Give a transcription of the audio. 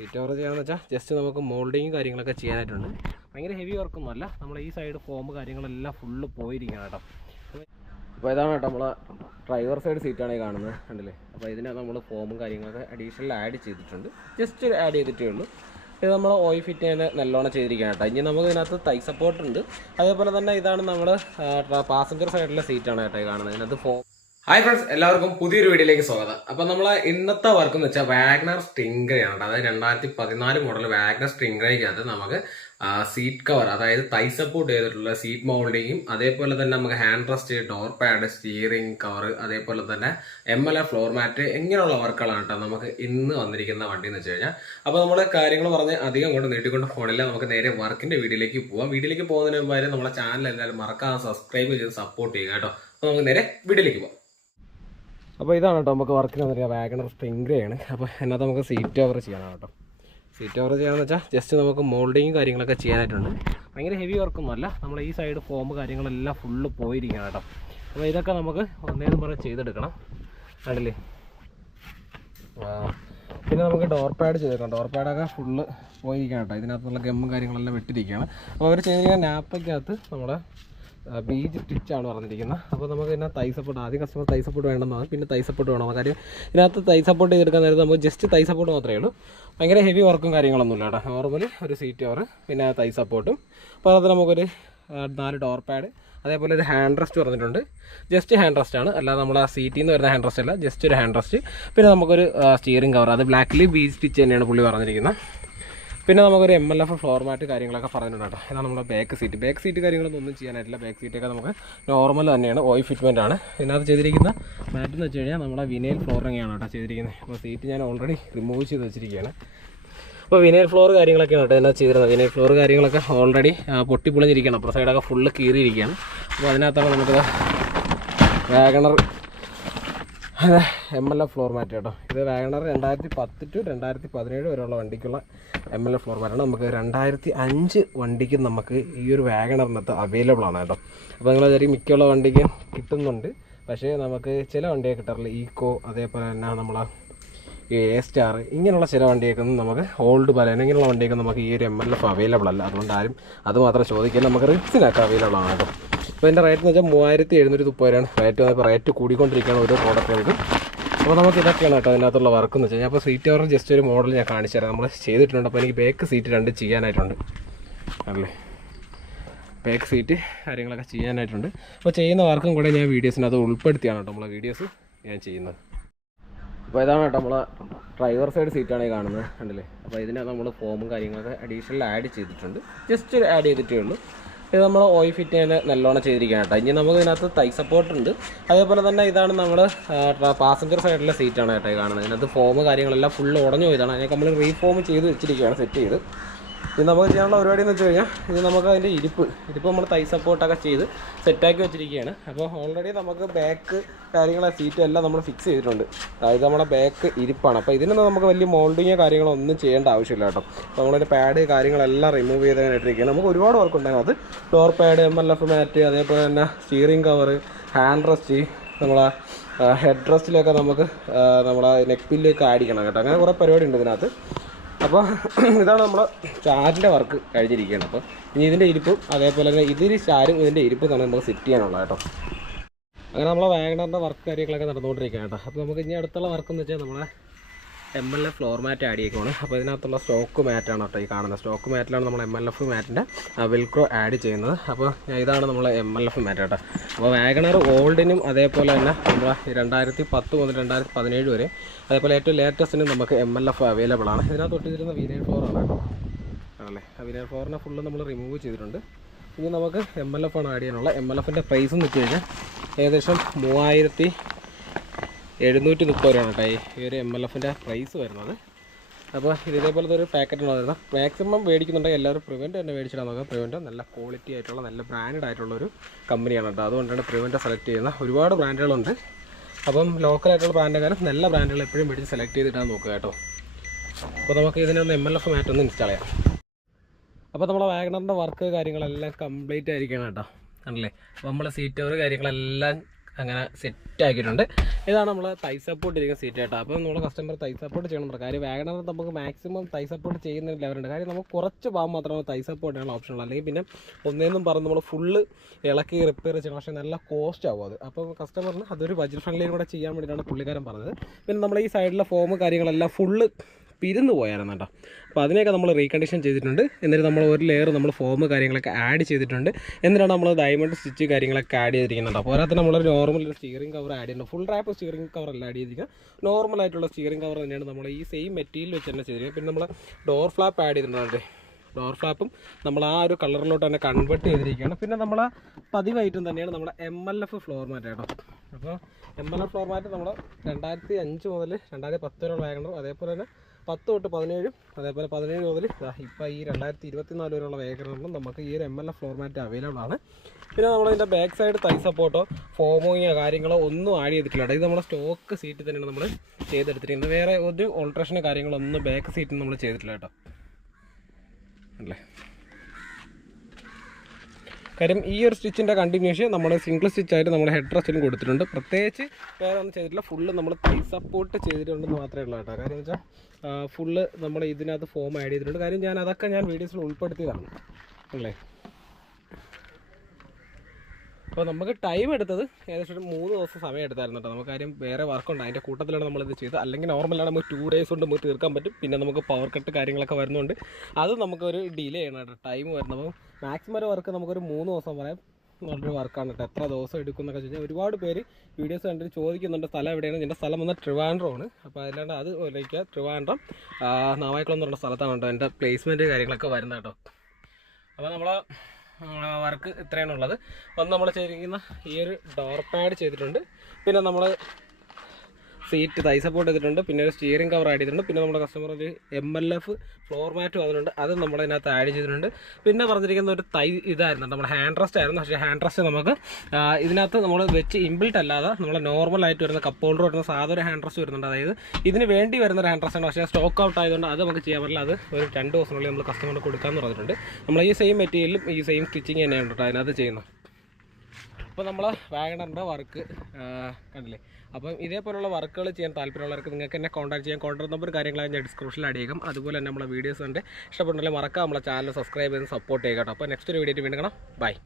Seat cover ചെയ്യാമെന്ന് വെച്ചാൽ just നമുക്ക് മോൾഡിങ് കാര്യങ്ങളൊക്കെ ചെയ്യാനായിട്ടുണ്ട്. ഭയങ്കര ഹെവി വർക്കൊന്നുമല്ല. നമ്മൾ ഈ സൈഡ് ഫോം കാര്യങ്ങളെല്ലാം ഫുള്ള് പോയിരിക്കുകയാണ് കേട്ടോ. അപ്പോൾ ഇതാണ് കേട്ടോ നമ്മളെ ഡ്രൈവർ സൈഡ് സീറ്റാണ് ഈ കാണുന്നത്, കണ്ടില്ലേ. അപ്പോൾ ഇതിനകത്ത് നമ്മൾ ഫോമും കാര്യങ്ങളൊക്കെ അഡീഷണൽ ആഡ് ചെയ്തിട്ടുണ്ട്. ജസ്റ്റ് ആഡ് ചെയ്തിട്ടേ ഉള്ളൂ. ഇത് നമ്മൾ ഓയിൽ ഫിറ്റ് ചെയ്യാൻ നല്ലോണം ചെയ്തിരിക്കുകയാണ് കേട്ടോ. ഇനി നമുക്ക് ഇതിനകത്ത് തൈ സപ്പോർട്ട് ഉണ്ട്. അതേപോലെ തന്നെ ഇതാണ് നമ്മൾ പാസഞ്ചർ സൈഡിലെ സീറ്റാണ് കേട്ടോ ഈ കാണുന്നത്. ഇതിനകത്ത് ഫോം. ഹായ് ഫ്രണ്ട്സ്, എല്ലാവർക്കും പുതിയൊരു വീഡിയോയിലേക്ക് സ്വാഗതം. അപ്പോൾ നമ്മൾ ഇന്നത്തെ വർക്ക് എന്ന് വെച്ചാൽ വാഗ്നർ സ്റ്റിംഗ്രയാണ് കേട്ടോ. അതായത് 2014 മോഡൽ വാഗ്നർ സ്റ്റിംഗ്രയ്ക്കകത്ത് നമുക്ക് സീറ്റ് കവർ, അതായത് തൈ സപ്പോർട്ട് ചെയ്തിട്ടുള്ള സീറ്റ് മൗൾഡിങ്ങും അതേപോലെ തന്നെ നമുക്ക് hand rest, door pad, steering cover, അതേപോലെ തന്നെ MLF ഫ്ലോർ മാറ്റ്, ഇങ്ങനെയുള്ള വർക്കുകളാണ് കേട്ടോ നമുക്ക് ഇന്ന് വന്നിരിക്കുന്ന വണ്ടി എന്ന് വെച്ച് കഴിഞ്ഞാൽ. അപ്പോൾ നമ്മൾ കാര്യങ്ങൾ പറഞ്ഞ് അധികം കൊണ്ട് നീട്ടിക്കൊണ്ട് ഫോണില്ല, നമുക്ക് നേരെ വർക്കിന്റെ വീഡിയോയിലേക്ക് പോവാം. വീഡിയോയിലേക്ക് പോകുന്നതിന് മുമ്പായി നമ്മളെ ചാനൽ എന്തായാലും മറക്കാതെ സബ്സ്ക്രൈബ് ചെയ്ത് സപ്പോർട്ട് ചെയ്യുക കേട്ടോ. അപ്പോൾ നമുക്ക് നേരെ വീഡിയോയിലേക്ക് പോവാം. അപ്പോൾ ഇതാണ് കേട്ടോ നമുക്ക് വർക്കിന് വന്നിരിക്കുക വാഗണർ സ്റ്റിംഗ്രയാണ്. അപ്പോൾ അതിനകത്ത് നമുക്ക് സീറ്റ് കവർ ചെയ്യാനാണ് കേട്ടോ. സീറ്റ് കവർ ചെയ്യാമെന്ന് വെച്ചാൽ ജസ്റ്റ് നമുക്ക് മോൾഡിങ് കാര്യങ്ങളൊക്കെ ചെയ്യാനായിട്ടുണ്ട്. ഭയങ്കര ഹെവി വർക്കൊന്നുമല്ല. നമ്മൾ ഈ സൈഡ് ഫോം കാര്യങ്ങളെല്ലാം ഫുള്ള് പോയിരിക്കുകയാണ് കേട്ടോ. അപ്പോൾ ഇതൊക്കെ നമുക്ക് ഒന്നേന്ന് പറഞ്ഞ് ചെയ്തെടുക്കണം, കണ്ടില്ലേ. പിന്നെ നമുക്ക് ഡോർ പാഡ് ചെയ്തെടുക്കണം. ഡോർ പാഡൊക്കെ ഫുള്ള് പോയിരിക്കുകയാണ് കേട്ടോ. ഇതിനകത്തുള്ള ഗമ്മും കാര്യങ്ങളെല്ലാം വെട്ടിരിക്കുകയാണ്. അപ്പോൾ അവർ ചെയ്തിരിക്കുന്ന നാപ്പയ്ക്കകത്ത് നമ്മുടെ ബീജ് സ്റ്റിച്ചാണ് പറഞ്ഞിരിക്കുന്നത്. അപ്പോൾ നമുക്ക് ഇതിനകത്ത് തൈ സപ്പോർട്ട്, ആദ്യം കസ്റ്റമർ തൈ സപ്പോർട്ട് വേണമെന്നാണ്, പിന്നെ തൈ സപ്പോർട്ട് വേണം. കാര്യം ഇതിനകത്ത് തൈ സപ്പോർട്ട് ചെയ്തെടുക്കാൻ നേരത്തെ നമുക്ക് ജസ്റ്റ് തൈ സപ്പോർട്ട് മാത്രമേ ഉള്ളൂ. ഭയങ്കര ഹെവി വർക്കും കാര്യങ്ങളൊന്നുമില്ല കേട്ടോ. നോർമലി ഒരു സീറ്റ് കവർ, പിന്നെ തൈ സപ്പോർട്ടും, അപ്പോൾ അത് നമുക്കൊരു 4 ഡോർ പാഡ്, അതേപോലെ ഒരു ഹാൻഡ് റെസ്റ്റ് പറഞ്ഞിട്ടുണ്ട്. ജസ്റ്റ് ഹാൻഡ് റെസ്റ്റ് ആണ്, അല്ലാതെ നമ്മൾ ആ സീറ്റിൽ നിന്ന് വരുന്ന ഹാൻഡ് റെസ്റ്റ് അല്ല, ജസ്റ്റ് ഒരു ഹാൻഡ് റെസ്റ്റ്. പിന്നെ നമുക്കൊരു സ്റ്റിയറിംഗ് കവർ, അത് ബ്ലാക്കിൽ ബീജ് സ്റ്റിച്ച് തന്നെയാണ് പുള്ളി പറഞ്ഞിരിക്കുന്നത്. പിന്നെ നമുക്കൊരു MLF ഫ്ലോർ മാറ്റ് കാര്യങ്ങളൊക്കെ പറഞ്ഞിട്ടുണ്ട് കേട്ടോ. ഇതാണ് നമ്മുടെ ബാക്ക് സീറ്റ്. ബാക്ക് സീറ്റ് കാര്യങ്ങളൊന്നും ഒന്നും ചെയ്യാനായിട്ടില്ല. ബാക്ക് സീറ്റൊക്കെ നമുക്ക് നോർമൽ തന്നെയാണ്, ഓയിൽ ഫിറ്റ്മെൻ്റ് ആണ്. ഇതിനകത്ത് ചെയ്തിരിക്കുന്ന മാറ്റ് എന്ന് വെച്ച് കഴിഞ്ഞാൽ നമ്മുടെ വിനൈൽ ഫ്ലോറിങ്ങാണ് കേട്ടോ ചെയ്തിരിക്കുന്നത്. അപ്പോൾ സീറ്റ് ഞാൻ ഓൾറെഡി റിമൂവ് ചെയ്ത് വെച്ചിരിക്കുകയാണ്. അപ്പോൾ വിനൈൽ ഫ്ലോർ കാര്യങ്ങളൊക്കെയാണ് കേട്ടോ ഇതിനകത്ത് ചെയ്തിരുന്നത്. വിനൈൽ ഫ്ലോർ കാര്യങ്ങളൊക്കെ ഓൾറെഡി പൊട്ടിപ്പൊളിഞ്ഞിരിക്കുകയാണ്. അപ്പോൾ സൈഡൊക്കെ ഫുള്ള് കീറിയിരിക്കുകയാണ്. അപ്പോൾ അതിനകത്താണ് നമുക്ക് വാഗണർ MLF ഫ്ലോർ മാറ്റ് കേട്ടോ. ഇത് വാഗണർ 2010 to 2017 വരെയുള്ള വണ്ടിക്കുള്ള MLF ഫ്ലോർ മാറ്റാണ്. നമുക്ക് 2005 വണ്ടിക്ക് നമുക്ക് ഈ ഒരു വാഗണറിനകത്ത് അവൈലബിൾ ആണ് കേട്ടോ. അപ്പോൾ നിങ്ങൾ വിചാരിക്കും മിക്കുള്ള വണ്ടിക്ക് കിട്ടുന്നുണ്ട്, പക്ഷേ നമുക്ക് ചില വണ്ടിയെ കിട്ടാറില്ല. ഈക്കോ, അതേപോലെ തന്നെ നമ്മളെ A-സ്റ്റാർ, ഇങ്ങനെയുള്ള ചില വണ്ടിയൊക്കെ നമുക്ക് ഓൾഡ് ബലേനോ ഇങ്ങനെയുള്ള വണ്ടിയൊക്കെ നമുക്ക് ഈ ഒരു MLF അവൈലബിൾ അല്ല. അതുകൊണ്ട് ആരും അത് മാത്രം ചോദിക്കില്ല. നമുക്ക് റിക്സിനൊക്കെ അവൈലബിൾ ആണ് കേട്ടോ. അപ്പോൾ ഇതിൻ്റെ റേറ്റ് എന്ന് വെച്ചാൽ 3730 രൂപയാണ് റേറ്റ്. ഇപ്പോൾ റേറ്റ് കൂടിക്കൊണ്ടിരിക്കുകയാണ് ഓരോ പ്രോഡക്റ്റുകൾക്ക്. അപ്പോൾ നമുക്ക് ഇതൊക്കെയാണ് കേട്ടോ അതിനകത്തുള്ള വർക്ക് എന്ന് വെച്ച് കഴിഞ്ഞാൽ. അപ്പോൾ സീറ്റ് കവർ ജസ്റ്റ് ഒരു മോഡൽ ഞാൻ കാണിച്ചു തരാം. നമ്മൾ ചെയ്തിട്ടുണ്ട്. അപ്പോൾ എനിക്ക് ബാക്ക് സീറ്റ് 2 ചെയ്യാനായിട്ടുണ്ട്, അല്ലേ. ബാക്ക് സീറ്റ് കാര്യങ്ങളൊക്കെ ചെയ്യാനായിട്ടുണ്ട്. അപ്പോൾ ചെയ്യുന്ന വർക്കും കൂടെ ഞാൻ വീഡിയോസിനകത്ത് ഉൾപ്പെടുത്തിയാണ് കേട്ടോ നമ്മളെ വീഡിയോസ് ഞാൻ ചെയ്യുന്നത്. അപ്പോൾ ഇതാണ് കേട്ടോ നമ്മളെ ഡ്രൈവർ സൈഡ് സീറ്റാണ് ഈ കാണുന്നത്, കണ്ടില്ലേ. അപ്പോൾ ഇതിനകത്ത് നമ്മൾ ഫോമും കാര്യങ്ങളൊക്കെ അഡീഷണൽ ആഡ് ചെയ്തിട്ടുണ്ട്. ജസ്റ്റ് ആഡ് ചെയ്തിട്ടേ ഉള്ളൂ. ഇത് നമ്മൾ ഓയിൽ ഫിറ്റ് ചെയ്യാൻ നല്ലോണം ചെയ്തിരിക്കുകയാണ് കേട്ടോ. ഇനി നമുക്ക് ഇതിനകത്ത് തൈ സപ്പോർട്ട് ഉണ്ട്. അതേപോലെ തന്നെ ഇതാണ് നമ്മൾ പാസഞ്ചർ സൈഡിലെ സീറ്റാണ് കേട്ടോ ഈ കാണുന്നത്. ഇതിനകത്ത് ഫോം കാര്യങ്ങളെല്ലാം ഫുള്ള് ഉടഞ്ഞു പോയതാണ്. അതിനൊക്കെ നമ്മൾ റീഫോം ചെയ്ത് വെച്ചിരിക്കുകയാണ്, സെറ്റ് ചെയ്ത്. ഇത് നമുക്ക് ചെയ്യാനുള്ള പരിപാടി എന്ന് വെച്ച് കഴിഞ്ഞാൽ ഇത് നമുക്ക് അതിൻ്റെ ഇരിപ്പ് നമ്മൾ തൈ സപ്പോർട്ടൊക്കെ ചെയ്ത് സെറ്റാക്കി വെച്ചിരിക്കുകയാണ്. അപ്പോൾ ഓൾറെഡി നമുക്ക് ബാക്ക് കാര്യങ്ങളെ സീറ്റും എല്ലാം നമ്മൾ ഫിക്സ് ചെയ്തിട്ടുണ്ട്. ഇത് നമ്മുടെ ബാക്ക് ഇരിപ്പാണ്. അപ്പോൾ ഇതിനൊന്നും നമുക്ക് വലിയ മോൾഡിങ്ങോ കാര്യങ്ങളോ ഒന്നും ചെയ്യേണ്ട ആവശ്യമില്ല കേട്ടോ. അപ്പോൾ നമ്മളൊരു പാഡ് കാര്യങ്ങളെല്ലാം റിമൂവ് ചെയ്തതിനായിട്ടിരിക്കുകയാണ്. നമുക്ക് ഒരുപാട് വർക്ക് ഉണ്ടാകും. അത് ഡോർ പാഡ്, MLF മാറ്റ്, അതേപോലെ തന്നെ സ്റ്റിയറിംഗ് കവർ, ഹാൻഡ് റെസ്റ്റ്, നമ്മളെ ഹെഡ് റെസ്റ്റിലൊക്കെ നമുക്ക് നമ്മളെ നെക്ക് പില്ലൊക്കെ ആഡ് ചെയ്യണം കേട്ടോ. അങ്ങനെ കുറേ പരിപാടി ഉണ്ട് ഇതിനകത്ത്. അപ്പോൾ ഇതാണ് നമ്മൾ ചാരിൻ്റെ വർക്ക് കഴിഞ്ഞിരിക്കുകയാണ്. അപ്പോൾ ഇനി ഇതിൻ്റെ ഇരിപ്പും അതേപോലെ തന്നെ ഇതിൽ ചാരും ഇതിൻ്റെ ഇരിപ്പും തന്നെ നമുക്ക് സെറ്റ് ചെയ്യാനുള്ളത് കേട്ടോ. അങ്ങനെ നമ്മളെ വാഗണറിൻ്റെ വർക്ക് കാര്യങ്ങളൊക്കെ നടന്നുകൊണ്ടിരിക്കുകയാണ് കേട്ടോ. അപ്പോൾ നമുക്ക് ഇനി അടുത്തുള്ള വർക്ക് എന്ന് വെച്ചാൽ നമ്മളെ MLF ഫ്ലോർ മാറ്റ് ആഡ് ചെയ്യണം. അപ്പോൾ ഇതിനകത്തുള്ള സ്റ്റോക്ക് മാറ്റാണ് കേട്ടോ ഈ കാണുന്നത്. സ്റ്റോക്ക് മാറ്റിലാണ് നമ്മൾ MLF മാറ്റിൻ്റെ വെൽക്രോ ആഡ് ചെയ്യുന്നത്. അപ്പോൾ ഇതാണ് നമ്മൾ MLF മാറ്റ് കേട്ടോ. അപ്പോൾ വാഗണർ ഓൾഡിനും അതേപോലെ തന്നെ നമ്മൾ 2010 മുതൽ 2017 വരെ, അതേപോലെ ഏറ്റവും ലേറ്റസ്റ്റിനും നമുക്ക് MLF അവൈലബിൾ ആണ്. ഇതിനകത്ത് ഒട്ടിച്ചിരുന്ന വിനൈൽ ഫ്ലോറാണ് കേട്ടോ, ആണല്ലേ. ആ വിനൈൽ ഫ്ലോറിനെ ഫുള്ള് നമ്മൾ റിമൂവ് ചെയ്തിട്ടുണ്ട്. ഇനി നമുക്ക് MLF ആണ് ആഡ് ചെയ്യാനുള്ള. MLFൻ്റെ പ്രൈസ് എന്ന് വെച്ച് കഴിഞ്ഞാൽ ഏകദേശം 3730 രൂപയാണ് കേട്ടോ ഈ ഒരു MLFൻ്റെ പ്രൈസ് വരുന്നത്. അപ്പോൾ ഇതേപോലത്തെ ഒരു പാക്കറ്റാണ് വരുന്നത്. മാക്സിമം മേടിക്കുന്നുണ്ടെങ്കിൽ എല്ലാവരും പ്രിവെൻ്റ് തന്നെ മേടിച്ചിടാൻ നോക്കുക. പ്രിവെൻ്റ് നല്ല ക്വാളിറ്റി ആയിട്ടുള്ള നല്ല ബ്രാൻഡ് ആയിട്ടുള്ളൊരു കമ്പനിയാണ് കേട്ടോ. അതുകൊണ്ടാണ് പ്രിവെൻ്റ് സെലക്ട് ചെയ്യുന്നത്. ഒരുപാട് ബ്രാൻഡുകളുണ്ട്. അപ്പം ലോക്കലായിട്ടുള്ള ബ്രാൻഡുകാരും നല്ല ബ്രാൻഡുകൾ എപ്പോഴും മേടിച്ച് സെലക്ട് ചെയ്തിട്ടാണ് നോക്കുക കേട്ടോ. അപ്പോൾ നമുക്ക് ഇതിനൊന്ന് MLF മാറ്റ് ഒന്ന് ഇൻസ്റ്റാൾ ചെയ്യാം. അപ്പോൾ നമ്മളെ വാഗണറിൻ്റെ വർക്ക് കാര്യങ്ങളെല്ലാം കംപ്ലീറ്റ് ആയിരിക്കണം കേട്ടോ, ആണല്ലേ. അപ്പോൾ നമ്മൾ സീറ്റ് കവർ കാര്യങ്ങളെല്ലാം അങ്ങനെ സെറ്റ് ആക്കിയിട്ടുണ്ട്. ഇതാണ് നമ്മൾ തൈ സപ്പോർട്ട് ഇരിക്കുന്ന സീറ്റ് കേട്ടോ. അപ്പോൾ നമ്മൾ കസ്റ്റമർ തൈ സപ്പോർട്ട് ചെയ്യണം. കാര്യം വാഗണർ നമുക്ക് മാക്സിമം തൈ സപ്പോർട്ട് ചെയ്യുന്ന ലെവലുണ്ട്. കാര്യം നമുക്ക് കുറച്ച് ഭാഗം മാത്രമാണ് തൈ സപ്പോർട്ട് ചെയ്യാനുള്ള ഓപ്ഷനുള്ളൂ. അല്ലെങ്കിൽ പിന്നെ ഒന്നേന്നും പറഞ്ഞ് നമ്മൾ ഫുള്ള് ഇളക്കി റിപ്പയർ ചെയ്യണം. പക്ഷേ നല്ല കോസ്റ്റ് ആവും അത്. അപ്പോൾ കസ്റ്റമറിന് അതൊരു ബഡ്ജറ്റ് ഫ്രണ്ട്ലിയും കൂടെ ചെയ്യാൻ വേണ്ടിയിട്ടാണ് പുള്ളിക്കാരൻ പറഞ്ഞത്. പിന്നെ നമ്മൾ ഈ സൈഡിലെ ഫോം കാര്യങ്ങളെല്ലാം ഫുള്ള് പിരിന്ന് പോയായിരുന്നു കേട്ടോ. അപ്പോൾ അതിനെയൊക്കെ നമ്മൾ റീകണ്ടീഷൻ ചെയ്തിട്ടുണ്ട്. എന്നിട്ട് നമ്മൾ ഒരു ലെയർ നമ്മൾ ഫോം കാര്യങ്ങളൊക്കെ ആഡ് ചെയ്തിട്ടുണ്ട്. എന്നിട്ടാണ് നമ്മൾ ഡയമണ്ട് സ്റ്റിച്ച് കാര്യങ്ങളൊക്കെ ആഡ് ചെയ്തിരിക്കുന്നുണ്ട്. അപ്പോൾ അതിനകത്ത് നമ്മളൊരു നോർമൽ സ്റ്റിയറിംഗ് കവർ ആഡ് ചെയ്യുന്നുണ്ട്. ഫുൾ റാപ്പ് സ്റ്റിയറിംഗ് കവർ അല്ല ആഡ് ചെയ്തിരിക്കുക, നോർമലായിട്ടുള്ള സ്റ്റിയറിംഗ് കവർ തന്നെയാണ് നമ്മൾ ഈ സെയിം മെറ്റീരിയൽ വെച്ച് തന്നെ ചെയ്തിരിക്കുന്നത്. പിന്നെ നമ്മൾ ഡോർ ഫ്ലാപ്പ് ആഡ് ചെയ്തിട്ടുണ്ട്. ഡോർ ഫ്ലാപ്പും നമ്മൾ ആ ഒരു കളറിലോട്ട് തന്നെ കൺവേർട്ട് ചെയ്തിരിക്കുകയാണ്. പിന്നെ നമ്മൾ പതിവായിട്ടും തന്നെയാണ് നമ്മുടെ MLF ഫ്ലോർ മാറ്റ് കേട്ടോ. അപ്പോൾ MLF ഫ്ലോർ മാറ്റ് നമ്മൾ 2005 മുതൽ 2010 വരെയുള്ള വാഗണർ, അതേപോലെ തന്നെ 10 തൊട്ട് 17, അതേപോലെ 17 മുതൽ ഇപ്പോൾ ഈ 2024 വരെയുള്ള വാഗണറിലും നമുക്ക് ഈ ഒരു MLF ഫ്ലോർ മാറ്റ് അവൈലബിൾ ആണ്. പിന്നെ നമ്മളതിൻ്റെ ബാക്ക് സൈഡ് തൈ സപ്പോർട്ടോ ഫോമോയിങ്ങോ കാര്യങ്ങളോ ഒന്നും ആഡ് ചെയ്തിട്ടില്ല. ഇത് നമ്മുടെ സ്റ്റോക്ക് സീറ്റ് തന്നെയാണ് നമ്മൾ ചെയ്തെടുത്തിരിക്കുന്നത്. വേറെ ഒരു ഓൾട്രേഷനോ കാര്യങ്ങളൊന്നും ബാക്ക് സീറ്റിൽ നമ്മൾ ചെയ്തിട്ടില്ല കേട്ടോ അല്ലേ. കാര്യം ഈ ഒരു സ്റ്റിച്ചിൻ്റെ കണ്ടിന്യൂഷൻ നമ്മൾ സിംഗിൾ സ്റ്റിച്ചായിട്ട് നമ്മൾ ഹെഡ് റെസ്റ്റിലും കൊടുത്തിട്ടുണ്ട്. പ്രത്യേകിച്ച് വേറെ ഒന്നും ചെയ്തിട്ടില്ല. ഫുള്ള് നമ്മൾ തൈ സപ്പോർട്ട് ചെയ്തിട്ടുണ്ടെന്ന് മാത്രമേ ഉള്ളൂ കേട്ടോ. കാര്യം എന്ന് വെച്ചാൽ ഫുള്ള് നമ്മൾ ഇതിനകത്ത് ഫോം ആഡ് ചെയ്തിട്ടുണ്ട്. കാര്യം അതൊക്കെ ഞാൻ വീഡിയോസിൽ ഉൾപ്പെടുത്തിയതാണ് അല്ലേ. അപ്പോൾ നമുക്ക് ടൈം എടുത്തത് ഏകദേശം ഒരു 3 ദിവസം സമയം എടുത്തായിരുന്നു കേട്ടോ. നമുക്ക് കാര്യം വേറെ വർക്കുണ്ട്, അതിൻ്റെ കൂട്ടത്തിലാണ് നമ്മളിത് ചെയ്തത്. അല്ലെങ്കിൽ നോർമലാണ് നമുക്ക് 2 days കൊണ്ട് നമുക്ക് തീർക്കാൻ പറ്റും. പിന്നെ നമുക്ക് പവർ കട്ട് കാര്യങ്ങളൊക്കെ വരുന്നുണ്ട്, അത് നമുക്കൊരു ഡിലേ ചെയ്യണം കേട്ടോ, ടൈം വരുന്നത്. അപ്പോൾ മാക്സിമം ഒരു വർക്ക് നമുക്കൊരു 3 ദിവസം പറയാം നല്ലൊരു വർക്കാണ് കേട്ടോ. എത്ര ദിവസം എടുക്കും എന്നൊക്കെ ചോദിച്ചാൽ ഒരുപാട് പേര് വീഡിയോസ് കണ്ടിട്ട് ചോദിക്കുന്നുണ്ട് സ്ഥലം എവിടെയാണ്. എൻ്റെ സ്ഥലം വന്നാൽ ട്രിവാൻഡ്രമാണ്. അപ്പോൾ അതിലാണ്ട് അത് ലൈക്ക് ട്രിവാൻഡ്രം നാവായിക്കുളം എന്ന് പറഞ്ഞ സ്ഥലത്താണ് കേട്ടോ എൻ്റെ പ്ലേസ്മെൻറ്റ് കാര്യങ്ങളൊക്കെ വരുന്നത് കേട്ടോ. അപ്പോൾ നമ്മൾ വർക്ക് ഇത്രയാണുള്ളത്. ഒന്ന് നമ്മൾ ചെയ്തിരിക്കുന്ന ഈ ഒരു ഡോർ പാഡ് ചെയ്തിട്ടുണ്ട്. പിന്നെ നമ്മൾ സീറ്റ് തൈ സപ്പോർട്ട് ചെയ്തിട്ടുണ്ട്. പിന്നെ ഒരു സ്റ്റിയറിംഗ് കവർ ആഡ് ചെയ്തിട്ടുണ്ട്. പിന്നെ നമ്മുടെ കസ്റ്റമർ ഒരു MLF ഫ്ലോർ മാറ്റും അതിനുണ്ട്, അത് നമ്മളതിനകത്ത് ആഡ് ചെയ്തിട്ടുണ്ട്. പിന്നെ പറഞ്ഞിരിക്കുന്ന ഒരു തൈ ഇതായിരുന്നു നമ്മുടെ ഹാൻഡ് റെസ്റ്റ് ആയിരുന്നു. പക്ഷേ ഹാൻഡ് റെസ്റ്റ് നമുക്ക് ഇതിനകത്ത് നമ്മൾ വെച്ച് ഇൻബിൽട്ട് അല്ലാതെ നമ്മൾ നോർമലായിട്ട് വരുന്ന കപ്പ് ഹോൾഡർ വരുന്ന സാധാ ഒരു ഹാൻഡ് റെസ്റ്റ് വരുന്നുണ്ട്. അതായത് ഇതിന് വേണ്ടി വരുന്ന ഒരു ഹാൻഡ് റെസ്റ്റ് ആണ്. പക്ഷേ സ്റ്റോക്ക് ഔട്ട് ആയതുകൊണ്ട് അത് നമുക്ക് ചെയ്യാൻ പറ്റില്ല. അത് ഒരു 2 ദിവസത്തിനുള്ളിൽ നമ്മൾ കസ്റ്റമറിന് കൊടുക്കാമെന്ന് പറഞ്ഞിട്ടുണ്ട്. നമ്മൾ ഈ സെയിം മെറ്റീരിയലും ഈ സെയിം സ്റ്റിച്ചിങ് തന്നെയാണ് കേട്ടോ അതിനകത്ത് ചെയ്യുന്നത്. അപ്പോൾ നമ്മൾ വാഗണറിൻ്റെ വർക്ക് കണ്ടില്ലേ. അപ്പം ഇതേപോലുള്ള വർക്കുകൾ ചെയ്യാൻ താല്പര്യമുള്ളവർക്ക് നിങ്ങൾക്ക് എന്നെ കോൺടാക്ട് ചെയ്യാം. കോൺടാക്ട് നമ്പർ കാര്യങ്ങളായി ഞാൻ ഡിസ്ക്രിപ്ഷനിൽ ആഡ് ചെയ്യും. അതുപോലെ തന്നെ നമ്മളെ വീഡിയോസ് ഉണ്ട്, ഇഷ്ടപ്പെട്ടുണ്ടെങ്കിൽ മറക്കാം നമ്മളെ ചാനൽ സബ്സ്ക്രൈബ് ചെയ്ത് സപ്പോർട്ട് ചെയ്യുക കേട്ടോ. അപ്പോൾ നെക്സ്റ്റ് ഒരു വീഡിയോ വീണ്ടും കാണാം. ബൈ.